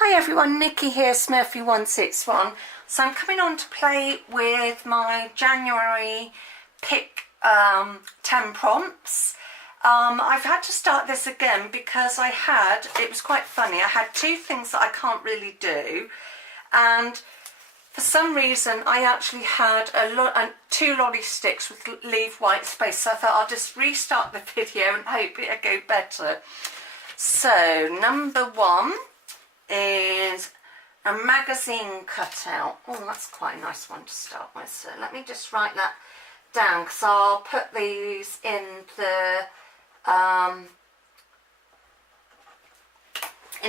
Hi everyone, Nikki here, Smurfy161. So I'm coming on to play with my January pick 10 prompts. I've had to start this again because it was quite funny, I had two things that I can't really do, and for some reason I actually had two lolly sticks with leave white space, so I thought I'll just restart the video and hope it'll go better. So number one is a magazine cutout. Oh, that's quite a nice one to start with. So let me just write that down because I'll put these in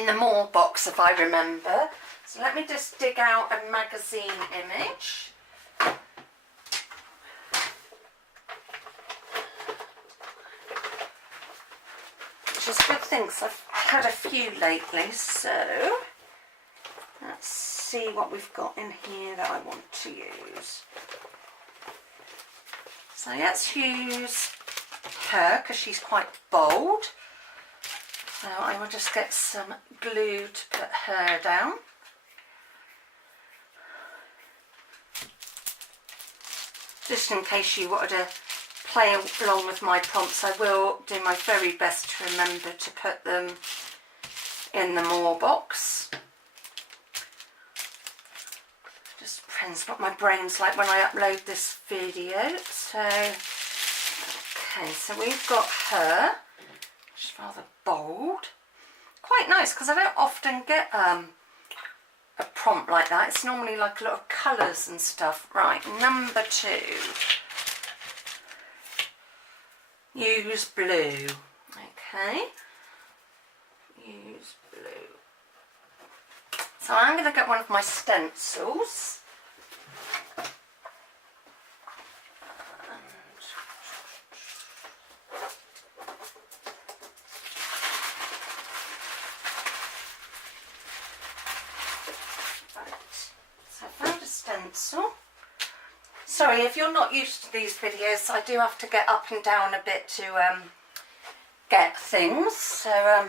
the more box if I remember. So let me just dig out a magazine image. Which is a good thing because I've had a few lately, so let's see what we've got in here that I want to use. So let's use her because she's quite bold. So I will just get some glue to put her down. Just in case you wanted to play along with my prompts, I will do my very best to remember to put them in the more box. Just depends what my brain's like when I upload this video. So, okay, so we've got her, which is rather bold. Quite nice because I don't often get a prompt like that. It's normally like a lot of colours and stuff. Right, number two. Use blue. Okay. Use blue. So I'm going to get one of my stencils. So I found a stencil. Sorry, if you're not used to these videos, I do have to get up and down a bit to get things. So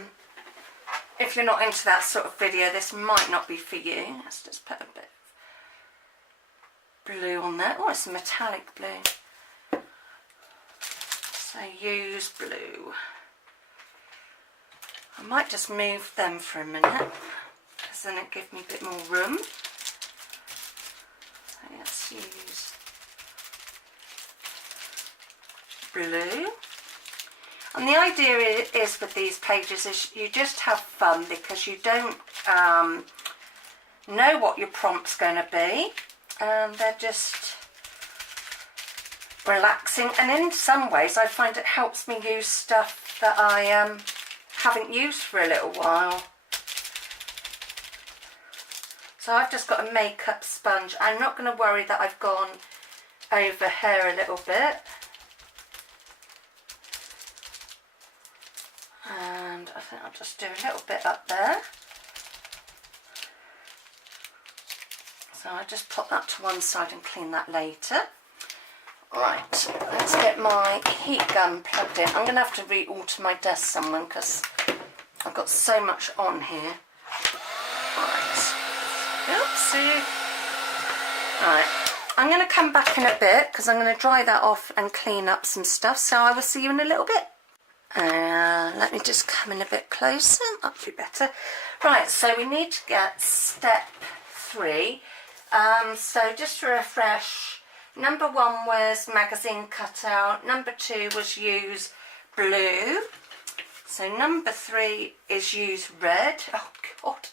if you're not into that sort of video, this might not be for you. Let's just put a bit of blue on there. Oh, it's a metallic blue. So use blue. I might just move them for a minute because then it gives me a bit more room. So let's use blue. And the idea is with these pages is you just have fun because you don't know what your prompt's going to be, and they're just relaxing, and in some ways I find it helps me use stuff that I haven't used for a little while. So I've just got a makeup sponge. I'm not going to worry that I've gone over her a little bit. And I think I'll just do a little bit up there. So I'll just put that to one side and clean that later. Right, let's get my heat gun plugged in. I'm going to have to re-alter my desk somewhere because I've got so much on here. Right, oopsie. Right, I'm going to come back in a bit because I'm going to dry that off and clean up some stuff. So I will see you in a little bit. Let me just come in a bit closer, that'll be better. Right, so we need to get step 3. So just to refresh, number 1 was magazine cutout, number 2 was use blue, so number 3 is use red. Oh god,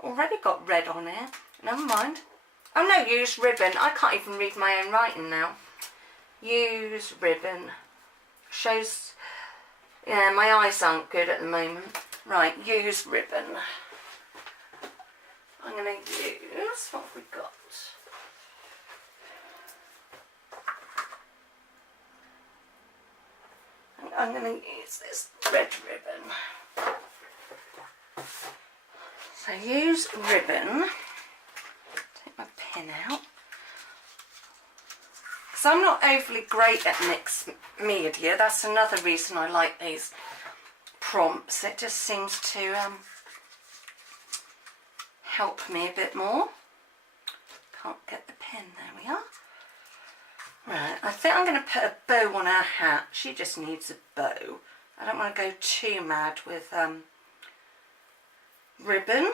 already got red on here, never mind. Oh no, use ribbon. I can't even read my own writing now. Use ribbon. Shows... Yeah, my eyes aren't good at the moment. Right, use ribbon. I'm going to use, what have we got? I'm going to use this red ribbon. So use ribbon. Take my pin out. So I'm not overly great at mixed media. That's another reason I like these prompts. It just seems to help me a bit more. Can't get the pen, there we are. Right, I think I'm going to put a bow on her hat. She just needs a bow. I don't want to go too mad with ribbon.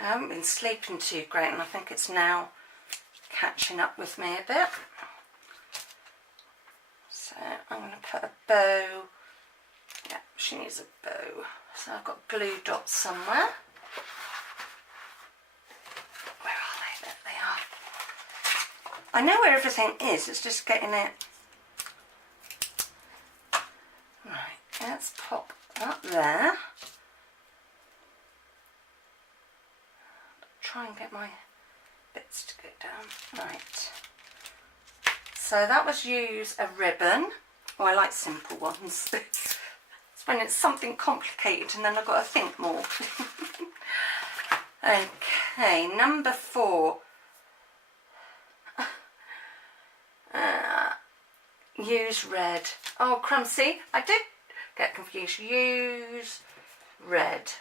I haven't been sleeping too great and I think it's now catching up with me a bit. So I'm going to put a bow. Yeah, she needs a bow. So I've got glue dots somewhere. Where are they? There they are. I know where everything is, it's just getting it. Right, let's pop that there. Try and get my bits to go down. Right. So that was use a ribbon. Oh, I like simple ones. It's when it's something complicated and then I've got to think more. Okay, number 4. Use red. Oh, crumbs, see, I did get confused. Use red.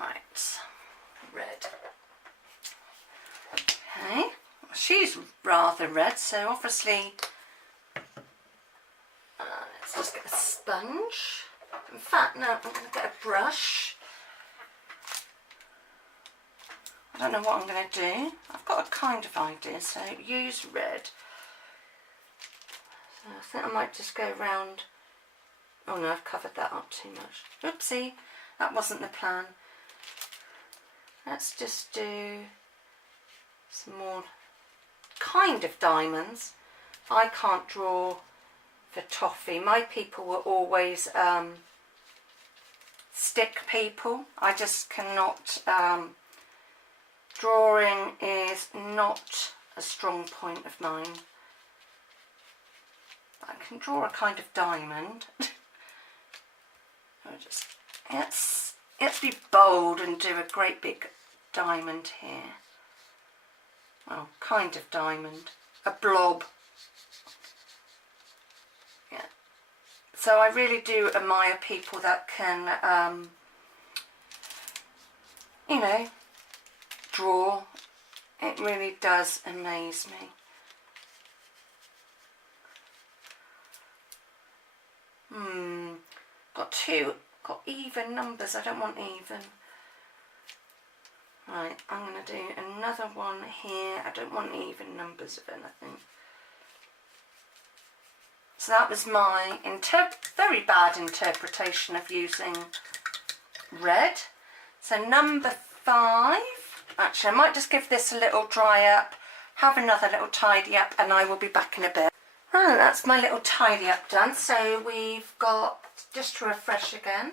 Right, red. Okay, she's rather red, so obviously let's just get a sponge. In fact, no, I'm going to get a brush. I don't know what I'm going to do. I've got a kind of idea, so use red. So I think I might just go round. Oh no, I've covered that up too much. Oopsie, that wasn't the plan. Let's just do some more kind of diamonds. I can't draw for toffee. My people were always stick people. I just cannot. Drawing is not a strong point of mine. I can draw a kind of diamond. Let's be bold and do a great big diamond here. Well, kind of diamond. A blob. Yeah. So I really do admire people that can, you know, draw. It really does amaze me. Got even numbers. I don't want even. Right, I'm going to do another one here. I don't want even numbers of anything. So that was my very bad interpretation of using red. So number 5. Actually, I might just give this a little dry up, have another little tidy up, and I will be back in a bit. Oh, that's my little tidy up done. So we've got, just to refresh again,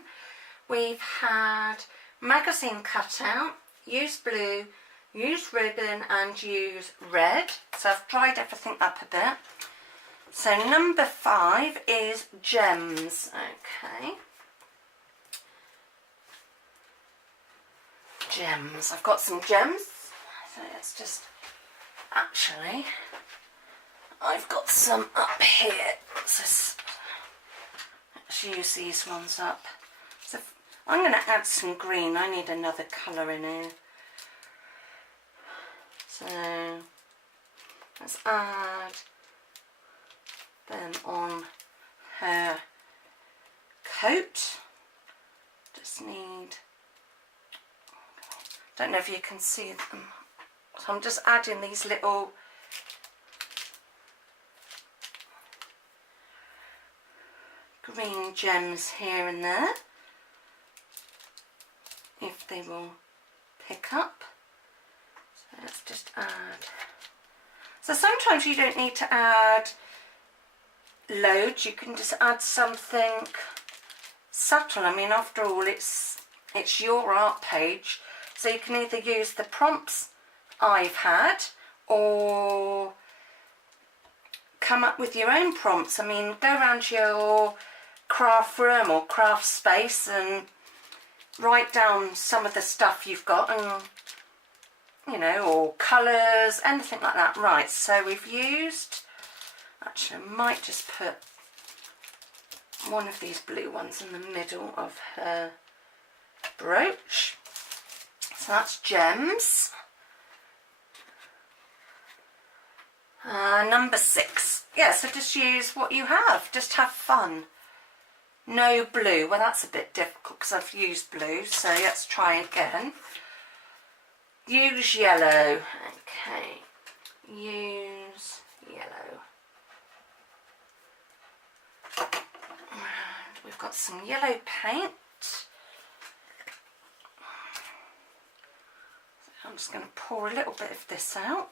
we've had magazine cutout, use blue, use ribbon and use red. So I've dried everything up a bit. So number 5 is gems. Okay. Gems. I've got some gems. So let's just, actually, I've got some up here. So let's use these ones up. So I'm going to add some green. I need another colour in here. So let's add them on her coat. Just need, don't know if you can see them. So I'm just adding these little green gems here and there, if they will pick up. So let's just add. So sometimes you don't need to add loads, you can just add something subtle. I mean, after all, it's your art page, so you can either use the prompts I've had or come up with your own prompts. I mean, go around your craft room or craft space and write down some of the stuff you've got, and you know, or colours, anything like that. Right, so we've used Actually, I might just put one of these blue ones in the middle of her brooch. So that's gems. Number 6. Yeah, so just use what you have. Just have fun. No blue. Well, that's a bit difficult because I've used blue. So let's try again. Use yellow. Okay. Use yellow. And we've got some yellow paint. I'm just going to pour a little bit of this out.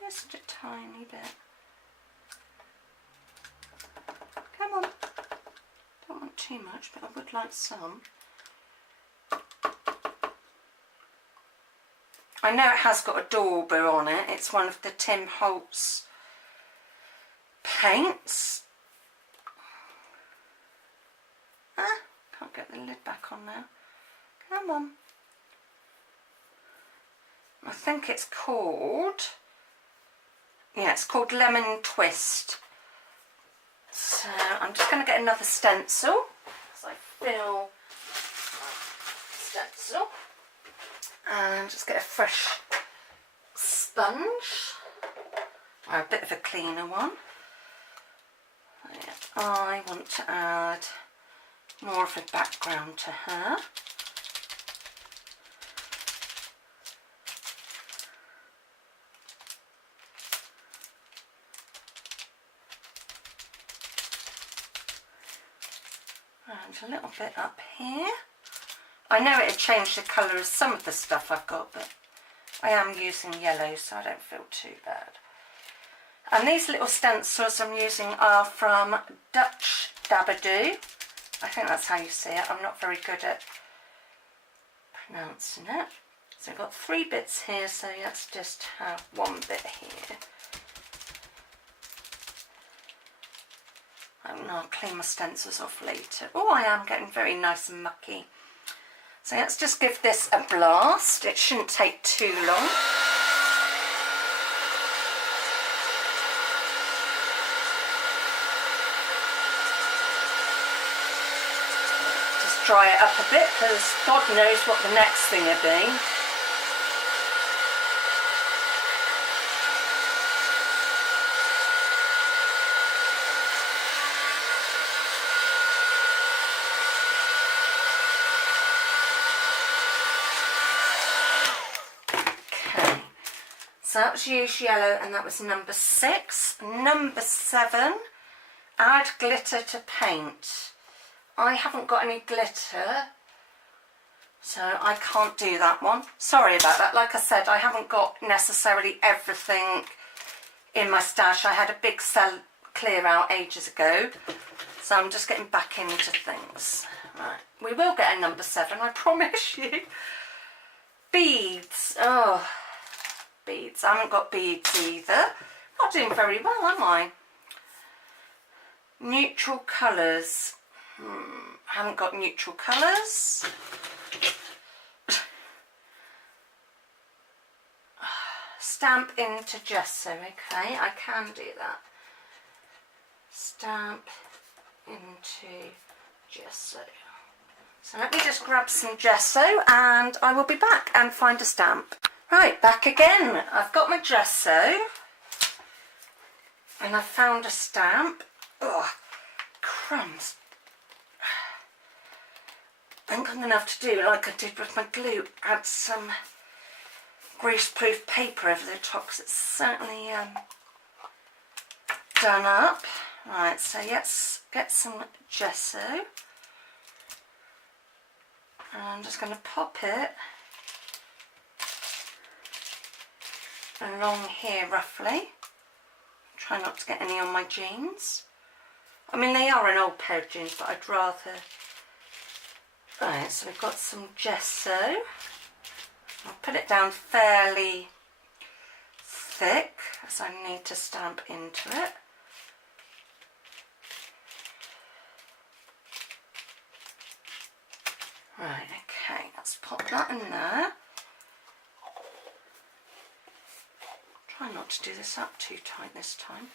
Just a tiny bit. Come on. Don't want too much, but I would like some. I know it has got a dauber on it. It's one of the Tim Holtz paints. Can't get the lid back on now. Come on. I think it's called, yeah, it's called Lemon Twist. So I'm just going to get another stencil as I fill stencil, and just get a fresh sponge, or a bit of a cleaner one. I want to add more of a background to her. And a little bit up here. I know it had changed the colour of some of the stuff I've got, but I am using yellow, so I don't feel too bad. And these little stencils I'm using are from Dutch Dabadoo. I think that's how you say it. I'm not very good at pronouncing it. So I've got 3 bits here, so let's just have 1 bit here. And I'll clean my stencils off later. Oh, I am getting very nice and mucky. So let's just give this a blast. It shouldn't take too long. Just dry it up a bit, because God knows what the next thing will be. So that was use yellow, and that was number 6. Number 7, add glitter to paint. I haven't got any glitter, so I can't do that one. Sorry about that. Like I said, I haven't got necessarily everything in my stash. I had a big clear out ages ago, so I'm just getting back into things. Right, we will get a number 7, I promise you. Beads. Oh, beads. I haven't got beads either. Not doing very well, am I? Neutral colours. Haven't got neutral colours. Stamp into gesso. Okay, I can do that. Stamp into gesso. So let me just grab some gesso and I will be back and find a stamp. Right, back again. I've got my gesso and I've found a stamp. Oh, crumbs. I think I'm going to have to do like I did with my glue, add some greaseproof paper over the top, because it's certainly done up. Right, so let's get some gesso. And I'm just going to pop it along here roughly. Try not to get any on my jeans. I mean, they are an old pair of jeans, but I'd rather... Right, so we've got some gesso. I'll put it down fairly thick, as I need to stamp into it. Right, okay, let's pop that in there. Try not to do this up too tight this time.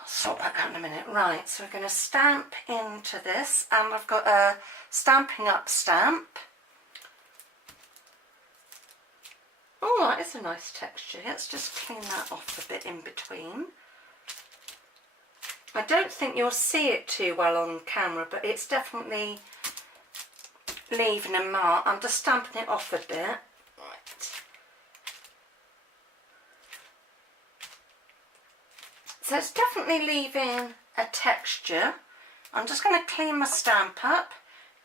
I'll sort that out in a minute. Right, so we're going to stamp into this, and I've got a Stampin' Up stamp. Oh, that is a nice texture. Let's just clean that off a bit in between. I don't think you'll see it too well on camera, but it's definitely leaving a mark. I'm just stamping it off a bit. Right. So it's definitely leaving a texture. I'm just going to clean my stamp up,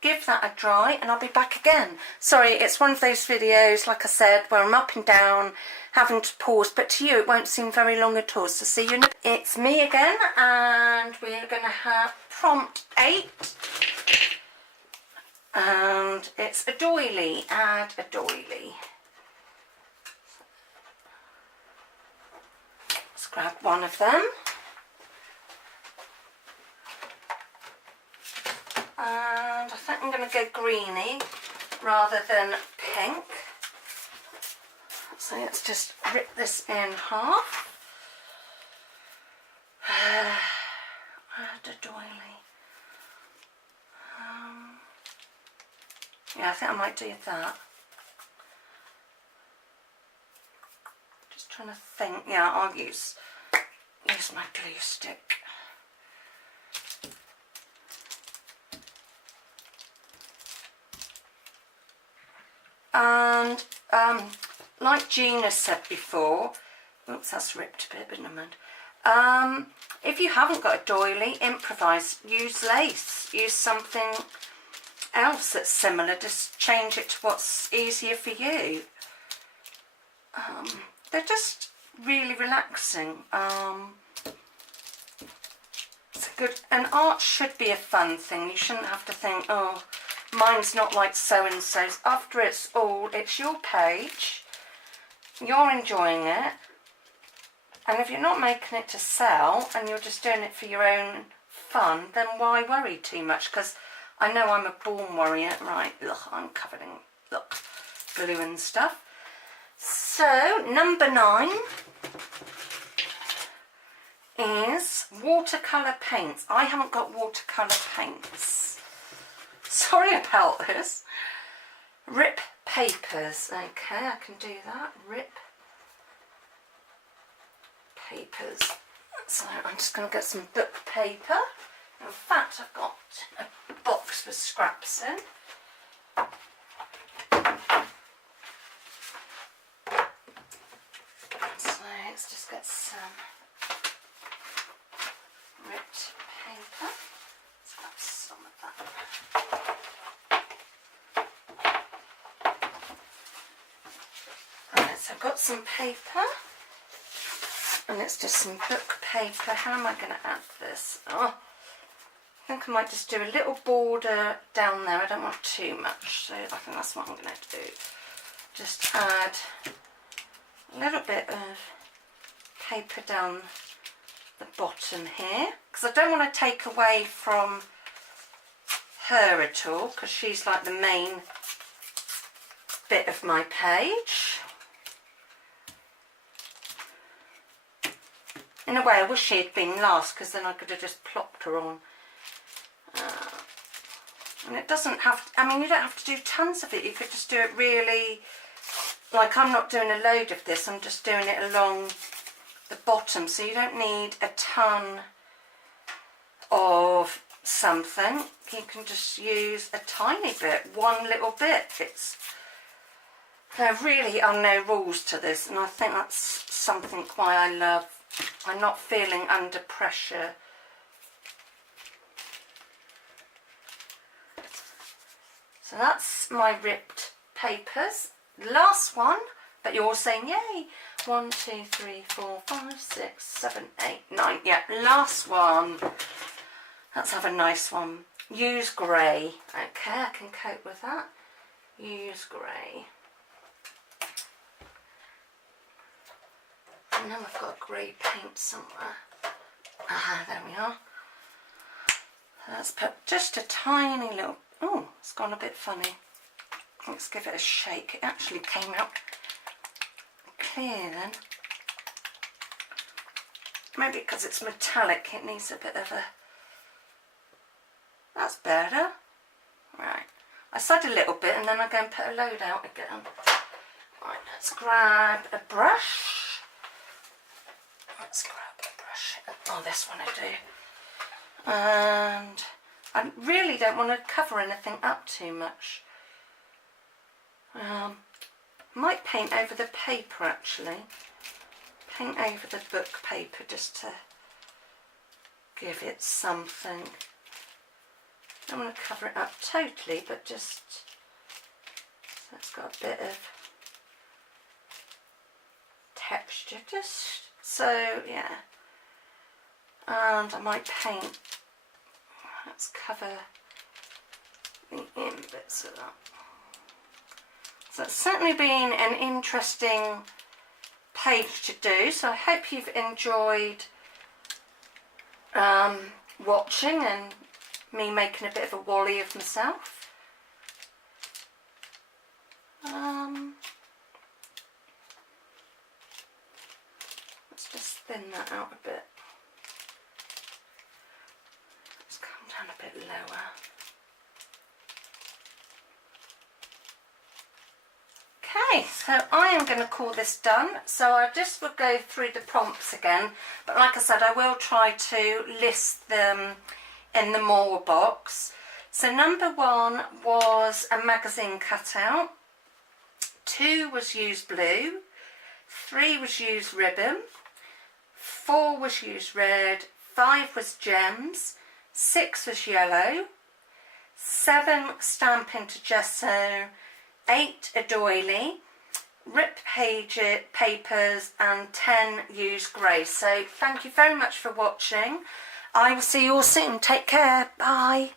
give that a dry, and I'll be back again. Sorry, it's one of those videos, like I said, where I'm up and down, having to pause, but to you it won't seem very long at all. So see you in a... It's me again, and we're going to have prompt 8. And it's a doily. Add a doily. Let's grab one of them. And I think I'm going to go greeny rather than pink. So let's just rip this in half. Add a doily. Yeah, I think I might do that. Just trying to think. Yeah, I'll use my glue stick. And like Gina said before, oops, that's ripped a bit, but never mind. If you haven't got a doily, improvise. Use lace. Use something else that's similar. Just change it to what's easier for you. They're just really relaxing. It's a good, and art should be a fun thing. You shouldn't have to think, oh, mine's not like so-and-so's. After it's all, it's your page, you're enjoying it, and if you're not making it to sell and you're just doing it for your own fun, then why worry too much? Because I know I'm a born worrier. Right, look, I'm covered in, look, glue and stuff. So, number 9 is watercolour paints. I haven't got watercolour paints. Sorry about this. Rip papers. Okay, I can do that. Rip papers. So I'm just going to get some book paper. In fact, I've got a box with scraps in. So let's just get some ripped paper. Let's grab some of that. Right, so I've got some paper, and it's just some book paper. How am I going to add this? Oh, I think I might just do a little border down there. I don't want too much, so I think that's what I'm going to do. Just add a little bit of paper down the bottom here, because I don't want to take away from her at all, because she's like the main bit of my page. In a way, I wish she had been last, because then I could have just plopped her on. And it doesn't have to, I mean, you don't have to do tons of it. You could just do it really, like I'm not doing a load of this, I'm just doing it along the bottom, so you don't need a ton of something. You can just use a tiny bit, one little bit. There really are no rules to this, and I think that's something why I love, I'm not feeling under pressure. So that's my ripped papers. Last one, but you're all saying yay. 1, 2, 3, 4, 5, 6, 7, 8, 9. Yeah, last one. Let's have a nice one. Use grey. Okay, I can cope with that. Use grey. I know I've got grey paint somewhere. Ah, there we are. Let's put just a tiny little... Oh, it's gone a bit funny. Let's give it a shake. It actually came out clear then. Maybe because it's metallic it needs a bit of a... That's better. Right. I said a little bit and then I go and put a load out again. Right, let's grab a brush. Let's grab a brush. Oh, this one I do. And I really don't want to cover anything up too much. Might paint over the paper actually. Paint over the book paper just to give it something. Don't want to cover it up totally, but just so it's got a bit of texture, just so, yeah. And I might paint, let's cover the in bits of that. So it's certainly been an interesting page to do, so I hope you've enjoyed watching and me making a bit of a wally of myself. Let's just thin that out a bit. Let's come down a bit lower. Okay, so I am going to call this done. So I just will go through the prompts again, but like I said, I will try to list them in the more box. So number 1 was a magazine cutout, 2 was used blue, 3 was used ribbon, 4 was used red, 5 was gems, 6 was yellow, 7 stamping to gesso, 8 a doily, rip papers, and 10 used grey. So thank you very much for watching. I will see you all soon. Take care. Bye.